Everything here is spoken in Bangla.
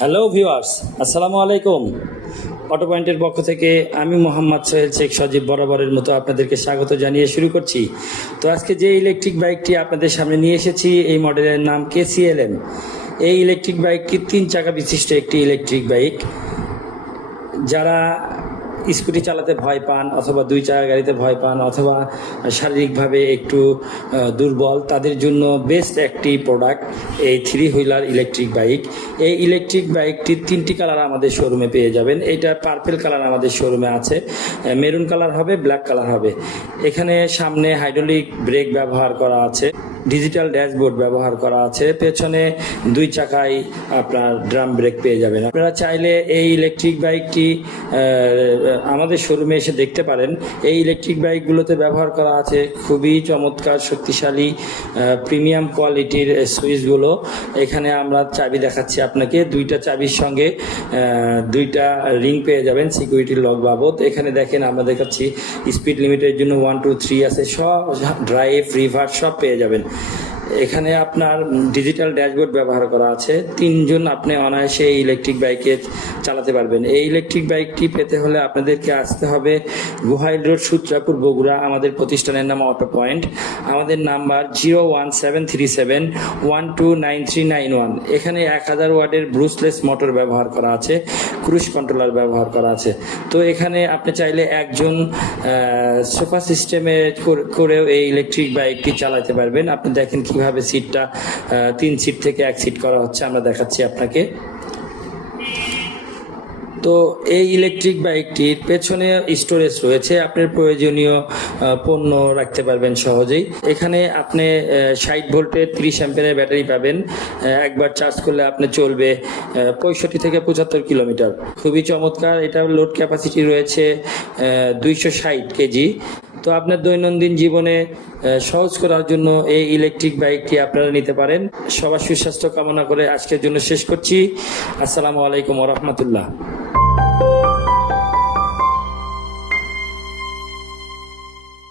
হ্যালো ভিউয়ার্স, আসসালামু আলাইকুম। অটো পয়েন্টের পক্ষ থেকে আমি মোহাম্মদ সোহেল শেখ সজীব বরাবরের মতো আপনাদেরকে স্বাগত জানিয়ে শুরু করছি। তো আজকে যে ইলেকট্রিক বাইকটি আপনাদের সামনে নিয়ে এসেছি, এই মডেলের নাম KCLM। এই ইলেকট্রিক বাইকটি 3 চাকা বিশিষ্ট একটি ইলেকট্রিক বাইক। যারা স্কুটি চালাতে ভয় পান অথবা 2 চাকা গাড়িতে ভয় পান অথবা শারীরিকভাবে একটু দুর্বল, তাদের জন্য বেস্ট একটি প্রোডাক্ট এই 3 হুইলার ইলেকট্রিক বাইক। এই ইলেকট্রিক বাইকটির 3টি কালার আমাদের শোরুমে পেয়ে যাবেন। এটা পার্পেল কালার আমাদের শোরুমে আছে, মেরুন কালার হবে, ব্ল্যাক কালার হবে। এখানে সামনে হাইড্রোলিক ব্রেক ব্যবহার করা আছে, ডিজিটাল ড্যাশবোর্ড ব্যবহার করা আছে, পেছনে 2 চাকায় আপনার ড্রাম ব্রেক পেয়ে যাবেন। আপনারা চাইলে এই ইলেকট্রিক বাইকটি আমাদের শোরুমে এসে দেখতে পারেন। এই ইলেকট্রিক বাইকগুলোতে ব্যবহার করা আছে খুবই চমৎকার শক্তিশালী প্রিমিয়াম কোয়ালিটির সুইচগুলো। এখানে আমরা চাবি দেখাচ্ছি আপনাকে, 2টা চাবির সঙ্গে 2টা রিং পেয়ে যাবেন সিকিউরিটি লক বাবদ। এখানে দেখেন আমরা দেখাচ্ছি স্পিড লিমিটের জন্য 1 2 3 আছে, সব ড্রাইভ রিভার্স সব পেয়ে যাবেন। এখানে আপনার ডিজিটাল ড্যাশবোর্ড ব্যবহার করা আছে। 3জন আপনি অনায়াসে এই ইলেকট্রিক বাইকে চালাতে পারবেন। এই ইলেকট্রিক বাইকটি পেতে হলে আপনাদেরকে আসতে হবে গোহাইল রোড, সূত্রাপুর, বগুড়া। আমাদের প্রতিষ্ঠানের নাম অটো পয়েন্ট। আমাদের নাম্বার 01737129391। এখানে 1000 ওয়াটের ব্রুসলেস মোটর ব্যবহার করা আছে, ক্রুজ কন্ট্রোলার ব্যবহার করা আছে। তো এখানে আপনি চাইলে একজন সোফা সিস্টেমে করেও এই ইলেকট্রিক বাইকটি চালাতে পারবেন। আপনি দেখেন কিভাবে সিটটা 3 সিট থেকে 1 সিট করা হচ্ছে, আমরা দেখাচ্ছি আপনাকে। তো এই ইলেকট্রিক বাইকটির পেছনে স্টোরেজ রয়েছে, আপনার প্রয়োজনীয় পণ্য রাখতে পারবেন সহজেই। এখানে আপনি 60 ভোল্টের 30 অ্যাম্পিয়ারের ব্যাটারি পাবেন। একবার চার্জ করলে আপনি চলবে 65 থেকে 75 কিলোমিটার। খুবই চমৎকার। এটার লোড ক্যাপাসিটি রয়েছে 260 কেজি। তো আপনার দৈনন্দিন জীবনে সহজ করার জন্য এই ইলেকট্রিক বাইকটি আপনারা নিতে পারেন। সবার সুস্বাস্থ্য কামনা করে আজকের জন্য শেষ করছি। আসসালামু আলাইকুম ওয়া রাহমাতুল্লাহ।